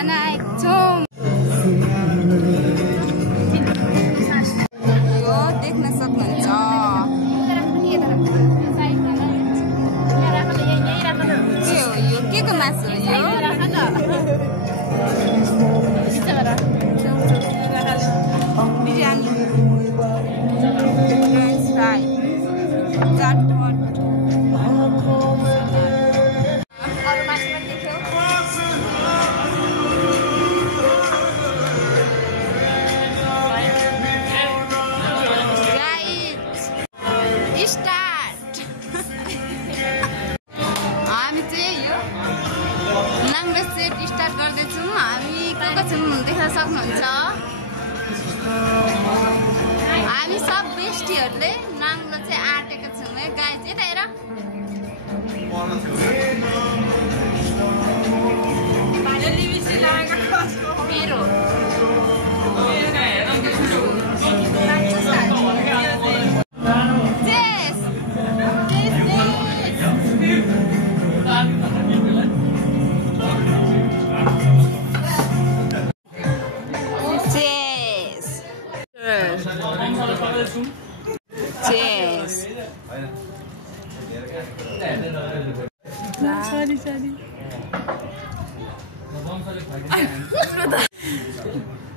खाना आएको छौँ। यो देख्न सक्नुहुन्छ के हो यो, के को मासु हो यो? बिरयानी, फ्रेन्च फ्राई, चाटपट, अरू मासु पनि देख्यो। स्टार्ट। हामी चाहिँ यो नाङ्लो सेट स्टार्ट गर्दैछौँ। हामी को छौँ देख्न सक्नुहुन्छ। हामी सब बेस्टीहरूले नाङ्लो चाहिँ आँटेको छौँ है गाइज। यता हेर मेरो Cheers.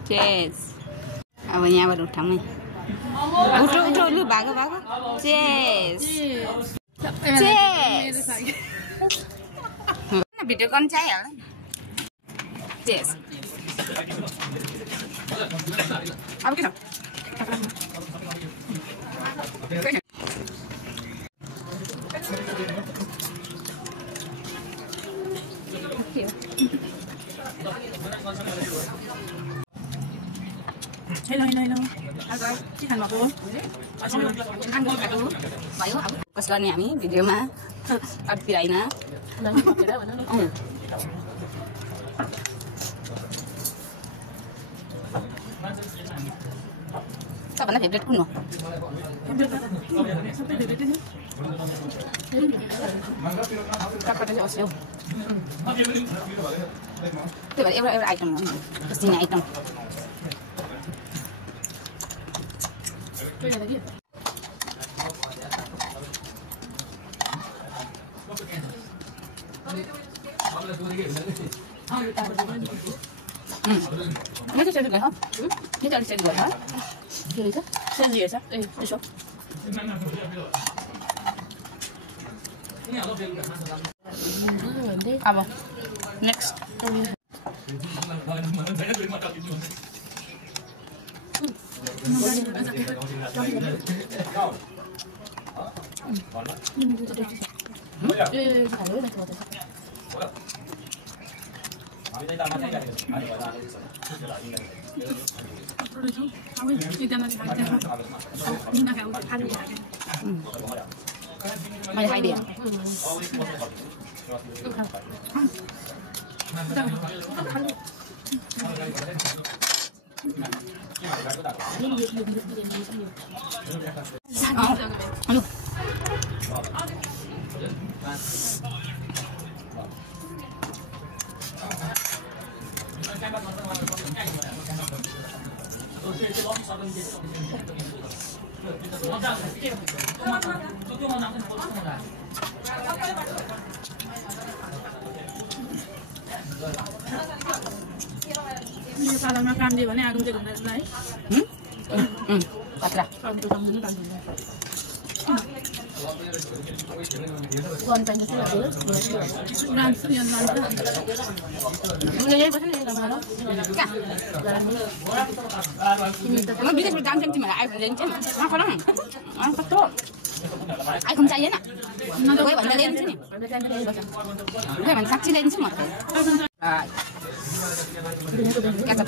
Cheers. अब यहाँबाट उठाउँ। उठो लु भागो। Cheers. Cheers. भिडियो गर्न चाहिहाल्छ। Cheers. अब के छ? Hello. के खानु भएको? फोकस गर्ने हामी भिडियोमा अड्की होइन। सबभन्दा फेभरेट कुन हो? त्यही भएर एउटा आइटम हो सिने item. Ini tuh saya juga, ini dari saya juga, ini tuh saya juga, itu. Apa? Next. Mày hay điểm. Ini salah makan di mana? Aku juga nggak tahu. Patra. Konten itu lagi. Nanti yang nanti. Mulai apa sih yang mana? Kah? Ini bisa berdalam jam mana? Aku jalan jam. Apa orang? Apa tuh? Aku không चाहिए ना? कोई बंदा लेने से नहीं? कोई बंदा साक्षी लेने से मत कर। क्या सब?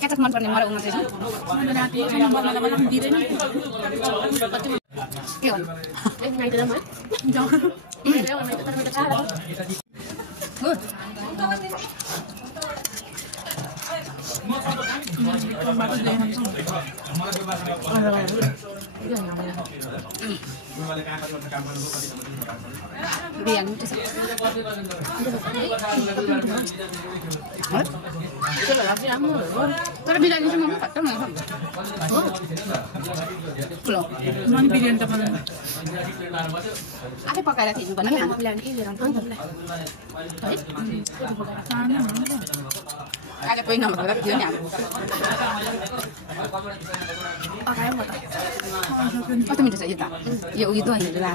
क्या तक मन पड़ने मारा उन्हें से? क्या? एक night drama? Good. Biar itu sih. Kalau bilang itu mau patah nggak? Belum. Mana pilihan teman? Apa pakai lagi juga nih? Ada poin nomor berapa dia nyam? Oh, itu minta saja tak? Ya, itu aja lah.